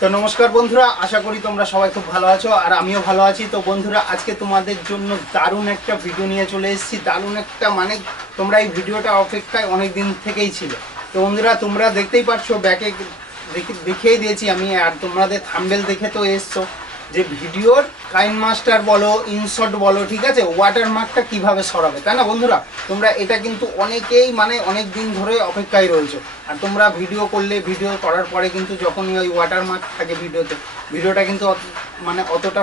তো নমস্কার বন্ধুরা, আশা করি তোমরা সবাই খুব ভালো আছো আর আমিও ভালো আছি। তো বন্ধুরা, আজকে তোমাদের জন্য দারুণ একটা ভিডিও নিয়ে চলে এসেছি। দারুণ একটা তোমরা এই ভিডিওটা অপেক্ষায় অনেক দিন থেকেই ছিল। তো বন্ধুরা, তোমরা দেখতেই পাচ্ছ, ব্যাকে দেখিয়ে দিয়েছি আমি, আর তোমাদের থাম্বনেল দেখে তো এসছো যে ভিডিওর কাইনমাস্টার বলো, ইনশট বলো, ঠিক আছে, ওয়াটারমার্কটা কিভাবে সরাবে, তাই না বন্ধুরা? তোমরা এটা কিন্তু অনেকেই অনেক দিন ধরে অপেক্ষায় রয়েছে। আর তোমরা ভিডিও করলে, ভিডিও করার পরে কিন্তু যখনই ওই ওয়াটারমার্ক থাকে ভিডিওতে, ভিডিওটা কিন্তু অতটা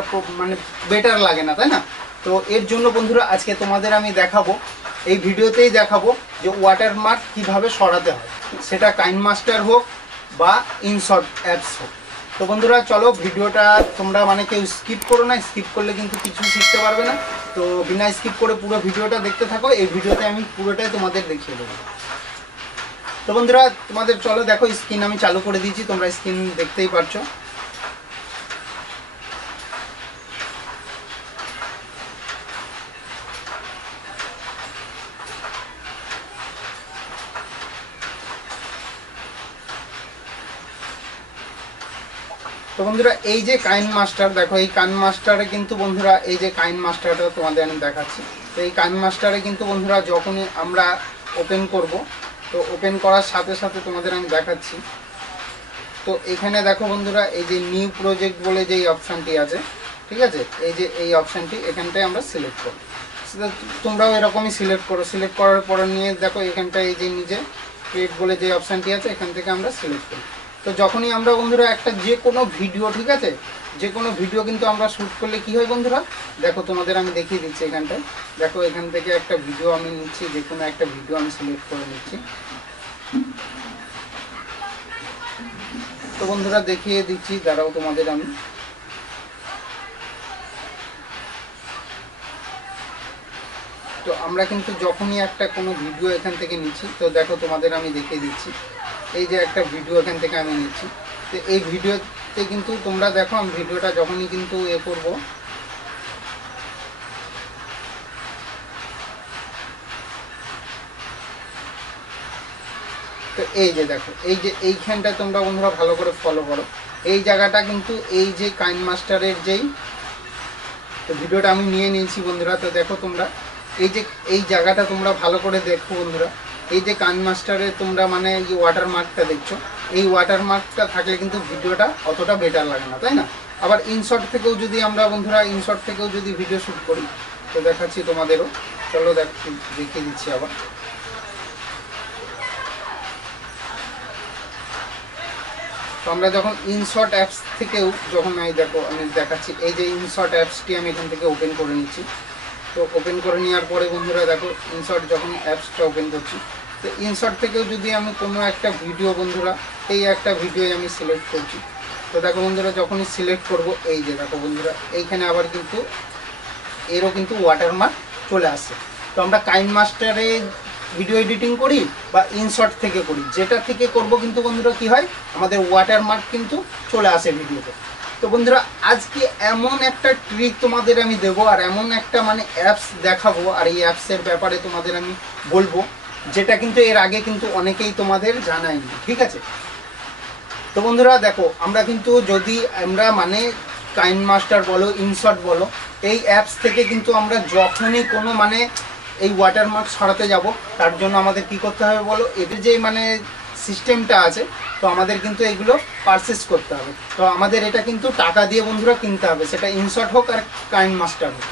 বেটার লাগে না, তাই না? তো এর জন্য বন্ধুরা, আজকে তোমাদের আমি দেখাবো, এই ভিডিওতেই দেখাবো যে ওয়াটারমার্ক কিভাবে সরাতে হয়, সেটা কাইনমাস্টার হোক বা ইনশট অ্যাপস হোক। তো বন্ধুরা, চলো ভিডিওটা তোমরা কেউ স্কিপ করো না, স্কিপ করলে কিন্তু কিছু শিখতে পারবে না। তো বিনা স্কিপ করে পুরো ভিডিওটা দেখতে থাকো, এই ভিডিওতে আমি পুরোটাই তোমাদের দেখিয়ে দেবো। তো বন্ধুরা, তোমাদের চলো দেখো, স্ক্রিন আমি চালু করে দিয়েছি, তোমরা স্ক্রিন দেখতেই পারছো। তো বন্ধুরা, এই যে কাইনমাস্টার দেখো, এই কাইনমাস্টারে কিন্তু বন্ধুরা, এই যে কাইনমাস্টারটা তোমাদের আমি দেখাচ্ছি। তো এই কাইনমাস্টারে কিন্তু বন্ধুরা, যখনই আমরা ওপেন করব, তো ওপেন করার সাথে সাথে তোমাদের আমি দেখাচ্ছি। তো এখানে দেখো বন্ধুরা, এই যে নিউ প্রজেক্ট বলে যেই অপশানটি আছে, ঠিক আছে, এই যে এই অপশানটি এখানটায় আমরা সিলেক্ট করব। তোমরাও এরকমই সিলেক্ট করো। সিলেক্ট করার পরে নিয়ে দেখো, এখানটায় এই যে নিজে ক্রিয়েট বলে যে অপশানটি আছে, এখান থেকে আমরা সিলেক্ট করি। তো যখনই আমরা বন্ধুরা একটা যে কোনো ভিডিও, ঠিক আছে, যে কোনো ভিডিও কিন্তু আমরা শ্যুট করলে কি হয় বন্ধুরা, দেখো তোমাদের আমি দেখিয়ে দিচ্ছি। এখানটায় দেখো, এখান থেকে একটা ভিডিও আমি নিচ্ছি, যে কোনো একটা ভিডিও আমি সিলেক্ট করে নিচ্ছি। তো বন্ধুরা, দেখিয়ে দিচ্ছি, দাঁড়াও তোমাদের আমি। তো আমরা কিন্তু যখনই একটা কোনো ভিডিও এখান থেকে নিচ্ছি, তো দেখো তোমাদের আমি দেখিয়ে দিচ্ছি, এই যে একটা ভিডিও এখান থেকে আমি নিচ্ছি। তো এই ভিডিওতে কিন্তু তোমরা দেখো, আমি ভিডিওটা যখনই কিন্তু করব, তো এই যে দেখো, এই যে এইখানটা তোমরা বন্ধুরা ভালো করে ফলো করো। এই জায়গাটা কিন্তু এই যে কাইনমাস্টারের যেই ভিডিওটা আমি নিয়ে নিয়েছি বন্ধুরা। তো দেখো তোমরা, এই যে এই জায়গাটা তোমরা ভালো করে দেখো বন্ধুরা। এই যে কাইনমাস্টারে তোমরা এই ওয়াটারমার্কটা দেখছো, এই ওয়াটারমার্কটা থাকলে কিন্তু ভিডিওটা অতটা বেটার লাগে না, তাই না? আবার ইনশট থেকেও যদি আমরা বন্ধুরা, ইনশট থেকেও যদি ভিডিও শ্যুট করি, তো দেখাচ্ছি তোমাদেরও, চলো দেখিয়ে দিচ্ছি আবার। তো আমরা যখন ইনশট অ্যাপস থেকেও যখন দেখো আমি দেখাচ্ছি, এই যে ইনশট অ্যাপসটি আমি এখান থেকে ওপেন করে নিচ্ছি। তো ওপেন করে নেওয়ার পরে বন্ধুরা দেখো, ইনশট যখন অ্যাপসটা ওপেন করছি, তো ইনশট থেকেও যদি আমি কোনো একটা ভিডিও বন্ধুরা, এই একটা ভিডিও আমি সিলেক্ট করছি। তো দেখো বন্ধুরা, যখনই সিলেক্ট করব, এই যে দেখো বন্ধুরা, এইখানে আবার কিন্তু এরও কিন্তু ওয়াটারমার্ক চলে আসে। তো আমরা কাইনমাস্টারে ভিডিও এডিটিং করি বা ইনশট থেকে করি, যেটা থেকে করব কিন্তু বন্ধুরা কি হয়, আমাদের ওয়াটারমার্ক কিন্তু চলে আসে ভিডিওতে। তো বন্ধুরা, আজকে এমন একটা ট্রিক তোমাদের আমি দেবো, আর এমন একটা অ্যাপস দেখাবো, আর এই অ্যাপসের ব্যাপারে তোমাদের আমি বলবো, যেটা কিন্তু এর আগে কিন্তু অনেকেই তোমাদের জানায়নি, ঠিক আছে? তো বন্ধুরা দেখো, আমরা কিন্তু যদি আমরা কাইনমাস্টার বলো, ইনশট বলো, এই অ্যাপস থেকে কিন্তু আমরা যখনই কোনো এই ওয়াটারমার্ক সরাতে যাব, তার জন্য আমাদের কি করতে হবে বলো, এদের যে সিস্টেমটা আছে, তো আমাদের কিন্তু এগুলো পারচেস করতে হবে। তো আমাদের এটা কিন্তু টাকা দিয়ে বন্ধুরা কিনতে হবে, সেটা ইনশট হোক আর কাইনমাস্টার হোক।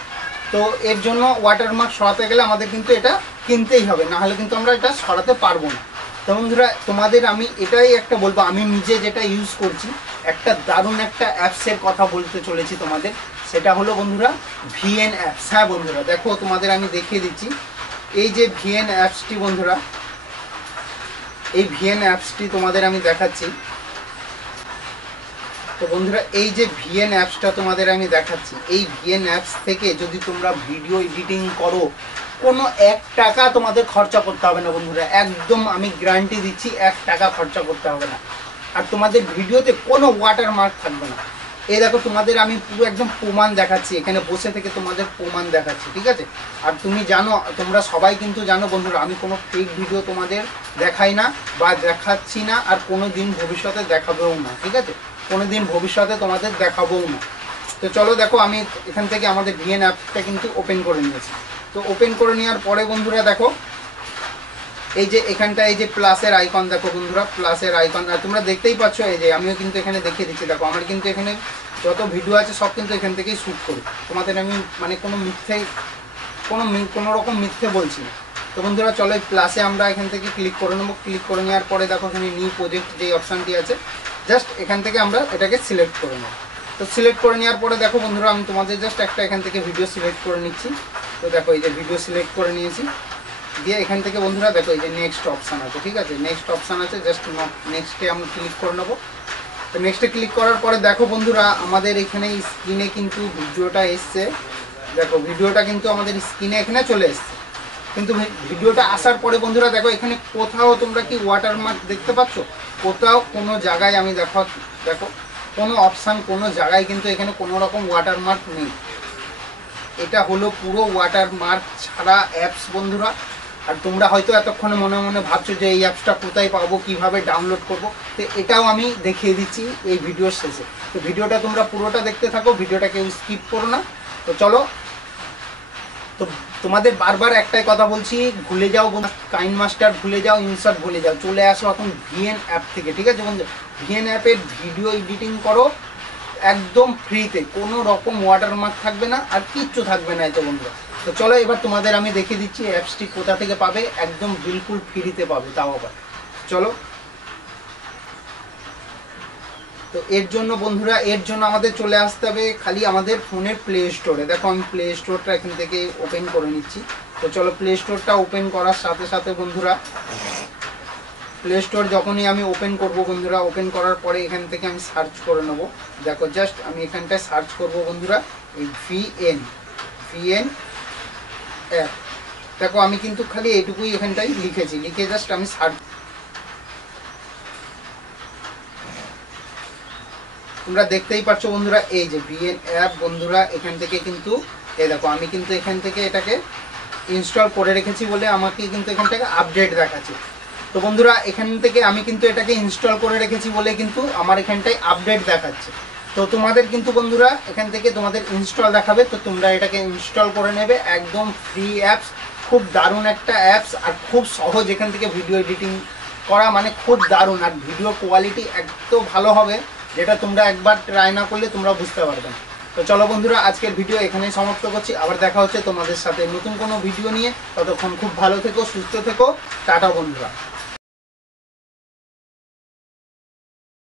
তো এর জন্য ওয়াটারমার্ক সরাতে গেলে আমাদের কিন্তু এটা কিনতেই হবে, না হলে কিন্তু আমরা এটা সরাতে পারবো না। তো বন্ধুরা, তোমাদের আমি এটাই একটা বলবো, আমি নিজে যেটা ইউজ করছি, একটা দারুণ একটা অ্যাপসের কথা বলতে চলেছি তোমাদের, সেটা হলো বন্ধুরা ভিএন অ্যাপস। হ্যাঁ বন্ধুরা, দেখো তোমাদের আমি দেখিয়ে দিচ্ছি, এই যে ভিএন অ্যাপসটি বন্ধুরা, এই ভিএন অ্যাপসটি তোমাদের আমি দেখাচ্ছি। তো বন্ধুরা, এই যে ভিএন অ্যাপসটা তোমাদের আমি দেখাচ্ছি, এই ভিএন অ্যাপস থেকে যদি তোমরা ভিডিও এডিটিং করো, কোনো 1 টাকা তোমাদের খরচা করতে হবে না বন্ধুরা, একদম আমি গ্যারান্টি দিচ্ছি, 1 টাকা খরচা করতে হবে না। আর তোমাদের ভিডিওতে কোনো ওয়াটারমার্ক থাকবে না। এই দেখো, তোমাদের আমি পুরো একদম প্রমাণ দেখাচ্ছি, এখানে বসে থেকে তোমাদের প্রমাণ দেখাচ্ছি, ঠিক আছে? আর তুমি জানো, তোমরা সবাই কিন্তু জানো বন্ধুরা, আমি কোনো ফেক ভিডিও তোমাদের দেখাই না বা দেখাচ্ছি না, আর কোনো দিন ভবিষ্যতে দেখাবেও না, ঠিক আছে? তো কোনোদিন ভবিষ্যতে তোমাদের দেখাবো না। তো চলো দেখো আমি এখান থেকে আমাদের ভিএন অ্যাপটা কিন্তু ওপেন করে নিয়েছি। তো ওপেন করে নেওয়ার পরে বন্ধুরা দেখো এই যে এখানটা এই যে প্লাসের আইকন দেখো বন্ধুরা, প্লাসের আইকন, আর তোমরা দেখতেই পাচ্ছ এই যে আমিও কিন্তু এখানে দেখিয়ে দিচ্ছি। দেখো আমার কিন্তু এখানে যত ভিডিও আছে সব কিন্তু এখান থেকেই শ্যুট করি, তোমাদের আমি মানে কোনো রকম মিথ্যে বলছি না। তো বন্ধুরা চলো এই প্লাসে আমরা এখান থেকে ক্লিক করে নেবো। ক্লিক করে নেওয়ার পরে দেখো এখানে নিউ প্রজেক্ট যে অপশানটি আছে, জাস্ট এখান থেকে আমরা এটাকে সিলেক্ট করে নেব। তো সিলেক্ট করে নেওয়ার পরে দেখো বন্ধুরা আমি তোমাদের জাস্ট একটা এখান থেকে ভিডিও সিলেক্ট করে নিচ্ছি। তো দেখো এই যে ভিডিও সিলেক্ট করে নিয়েছি, দিয়ে এখান থেকে বন্ধুরা দেখো এই যে নেক্সট অপশান আছে, ঠিক আছে, নেক্সট অপশান আছে, জাস্ট নেক্সটে আমরা ক্লিক করে নেবো। তো নেক্সটে ক্লিক করার পরে দেখো বন্ধুরা আমাদের এখানে স্ক্রিনে কিন্তু ভিডিওটা এসছে। দেখো ভিডিওটা কিন্তু আমাদের স্ক্রিনে এখানে চলে এসছে, কিন্তু ভিডিওটা আসার পরে বন্ধুরা দেখো এখানে কোথাও তোমরা কি ওয়াটারমার্ক দেখতে পাচ্ছ? কোথাও কোনো জায়গায় আমি দেখো কোনো অপশান কোনো জায়গায় কিন্তু এখানে কোনো রকম ওয়াটারমার্ক নেই। এটা হলো পুরো ওয়াটারমার্ক ছাড়া অ্যাপস বন্ধুরা। আর তোমরা হয়তো এতক্ষণে মনে মনে ভাবছো যে এই অ্যাপসটা কোথায় পাবো, কিভাবে ডাউনলোড করব, তো এটাও আমি দেখিয়ে দিচ্ছি এই ভিডিওর শেষে। তো ভিডিওটা তোমরা পুরোটা দেখতে থাকো, ভিডিওটা কেউ স্কিপ করো না। তো চলো, তো তোমাদের বারবার একটাই কথা বলছি, ভুলে যাও কাইনমাস্টার ভুলে যাও, ইনসার্ট ভুলে যাও, চলে আসো এখন ভিএন অ্যাপ থেকে, ঠিক আছে বন্ধু। ভিএন অ্যাপের ভিডিও এডিটিং করো একদম ফ্রিতে, কোনো রকম ওয়াটারমার্ক থাকবে না আর কিচ্ছু থাকবে না। এতো বন্ধুরা তো চলো এবার তোমাদের আমি দেখিয়ে দিচ্ছি অ্যাপসটি কোথা থেকে পাবে, একদম বিলকুল ফ্রিতে পাবে তাও আবার। চলো, তো এর জন্য বন্ধুরা আমাদের চলে আসতে হবে খালি আমাদের ফোনের প্লে স্টোরে। দেখো আমি প্লে স্টোরটা এখান থেকে ওপেন করে নিচ্ছি। তো চলো প্লে স্টোরটা ওপেন করার সাথে সাথে বন্ধুরা প্লে স্টোর যখনই আমি ওপেন করব বন্ধুরা, ওপেন করার পরে এখান থেকে আমি সার্চ করে নেব। দেখো জাস্ট আমি এখানটায় সার্চ করব বন্ধুরা এই ভিএন অ্যাপ। দেখো আমি কিন্তু খালি এইটুকুই এখানটায় লিখেছি, লিখে জাস্ট আমি সার্চ, তোমরা দেখতেই পাচ্ছ বন্ধুরা এই যে ভিএন অ্যাপ বন্ধুরা। এখান থেকে কিন্তু এই দেখো আমি কিন্তু এখান থেকে এটাকে ইনস্টল করে রেখেছি বলে আমাকে কিন্তু এখান থেকে আপডেট দেখাচ্ছে। তো বন্ধুরা এখান থেকে আমি কিন্তু এটাকে ইনস্টল করে রেখেছি বলে কিন্তু আমার এখানটায় আপডেট দেখাচ্ছে। তো তোমাদের কিন্তু বন্ধুরা এখান থেকে তোমাদের ইনস্টল দেখাবে, তো তোমরা এটাকে ইনস্টল করে নেবে, একদম ফ্রি অ্যাপস, খুব দারুণ একটা অ্যাপস আর খুব সহজ এখান থেকে ভিডিও এডিটিং করা, মানে খুব দারুণ। আর ভিডিও কোয়ালিটি এত ভালো হবে যেটা তোমরা একবার ট্রাই না করলে তোমরা বুঝতে পারবে না। তো চলো বন্ধুরা আজকের ভিডিও এখানেই সমাপ্ত করছি, আবার দেখা হচ্ছে তোমাদের সাথে নতুন কোনো ভিডিও নিয়ে। ততক্ষণ খুব ভালো থেকো, সুস্থ থেকো, টাটা বন্ধুরা।